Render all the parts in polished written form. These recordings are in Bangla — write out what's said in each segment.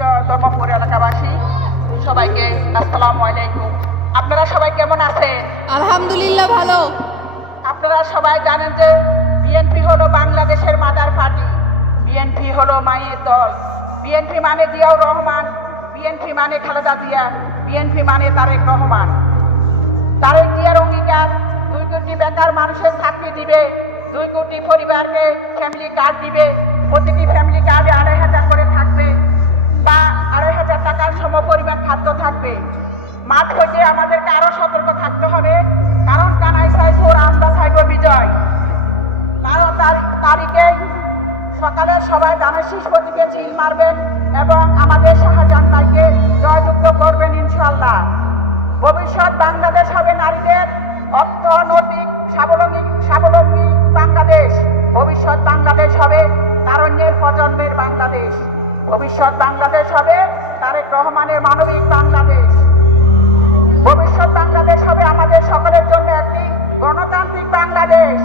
ধর্মপুর এলাকাবাসী সবাইকে আসসালামু আলাইকুম। আপনারা সবাই কেমন আছেন? আলহামদুলিল্লাহ ভালো। আপনারা সবাই জানেন যে বিএনপি হলো বাংলাদেশের মাদার পার্টি, বিএনপি হলো মায়ের দল। বিএনপি মানে জিয়াউর রহমান, বিএনপি মানে খালেদা জিয়া, বিএনপি মানে তারেক রহমান। তারেক জিয়ার অঙ্গীকার 2 কোটি বেকার মানুষের চাকরি দিবে, 2 কোটি পরিবারকে ফ্যামিলি কার্ড দিবে, প্রতিটি ফ্যামিলি কার্ডে 2,500 করে থাকবে বা 2,500 টাকার সমপরিমাণ খাদ্য থাকবে। মাঠ হইতে আমাদেরকে আরো সতর্ক থাকতে হবে, কারণ কানাই চাই চোর আমরা চাইব বিজয়। 12 তারিখে সকালে সবাই ধানের শীষ প্রতীকে চিল মারবেন এবং আমাদের শাহজাহান ভাইকে জয়যুক্ত করবেন ইনশাআল্লাহ। ভবিষ্যৎ বাংলাদেশ হবে নারীদের অর্থনৈতিক স্বাবলম্বী বাংলাদেশ। ভবিষ্যৎ বাংলাদেশ হবে তারুণ্যের প্রজন্মের বাংলাদেশ। ভবিষ্যৎ বাংলাদেশ হবে তারেক রহমানের মানবিক বাংলাদেশ। ভবিষ্যৎ বাংলাদেশ হবে আমাদের সকলের জন্য একটি গণতান্ত্রিক বাংলাদেশ।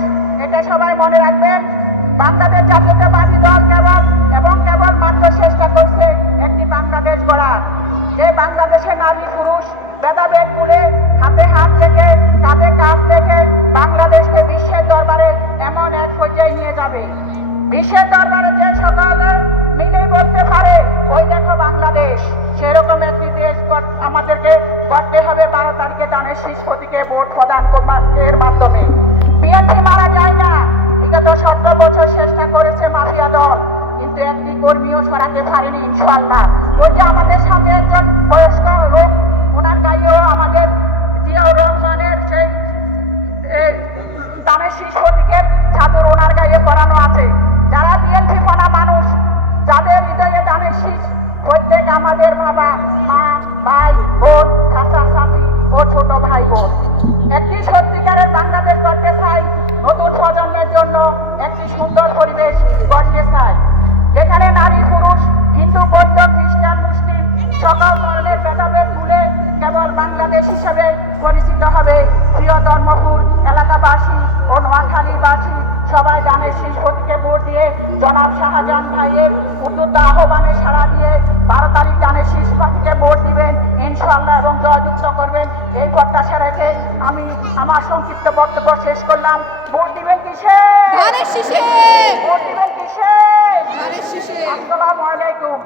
এটা সবাই মনে রাখবেন। বাংলাদেশ জাতীয়তাবাদী দল কেবল মাত্র চেষ্টা করছে একটি বাংলাদেশ গড়ার, যে বাংলাদেশে নারী পুরুষ ভেদাভেদ ভুলে হাতে হাত থেকে কাঁধে কাঁধ থেকে বাংলাদেশকে বিশ্বের দরবারে এমন এক পর্যায়ে নিয়ে যাবে, বিশ্বের দরবারে যে সকলে মিলেই বলতে পারে ওই দেখো বাংলাদেশ। সেরকম একটি দেশ আমাদেরকে গড়তে হবে 12 তারিখে ধানের শীষ প্রতীকে ভোট প্রদান এর মাধ্যমে। বিএনপি মারা যায় না, বিগত 17 বছর চেষ্টা করেছে মাফিয়া দল, কিন্তু একটি কর্মীও সরাতে পারেনি ইনশাআল্লাহ। ওই যে আমাদের সামনে একজন বয়স্ক লোক, ওনার গায়েও আমাদের জিয়াউর রহমানের সেই ধানের শীষ প্রতীকের চাদর ওনার গায়ে পরানো আছে। যারা বিএনপি মানা মানুষ, যাদের হৃদয়ে ধানের শীষ, প্রত্যেক আমাদের বাবা মা ভাই বোন চাচা চাচি ও ছোট ভাই বোন। একটি সত্যিকারের বাংলাদেশ গড়তে চাই, নতুন প্রজন্মের জন্য একটি সুন্দর পরিবেশ গড়তে চাই, যেখানে নারী পুরুষ হিন্দু বৌদ্ধ খ্রিস্টান মুসলিম সকল ধরনের ভেদাভেদ ভুলে কেবল বাংলাদেশ হিসেবে পরিচিত হবে। প্রিয় ধর্মপুর এলাকাবাসী ও নোয়াখালীবাসী সবাই ধানের শীষ প্রতীকে ভোট দিয়ে জনাব শাহজাহান ভাইয়ের উদ্যুত আহ্বানে সাড়া দিয়ে 12 তারিখ ধানের শীষ প্রতীকে ভোট দিবেন ইনশাআল্লাহ এবং জয়যুক্ত করবেন, এই প্রত্যাশা রেখে আমি আমার সংক্ষিপ্ত বক্তব্য শেষ করলাম। ভোট দিবেন কিসে? ধানের শীষে। ভোট দিবেন কিসে? ধানের শীষে। আসসালামু আলাইকুম।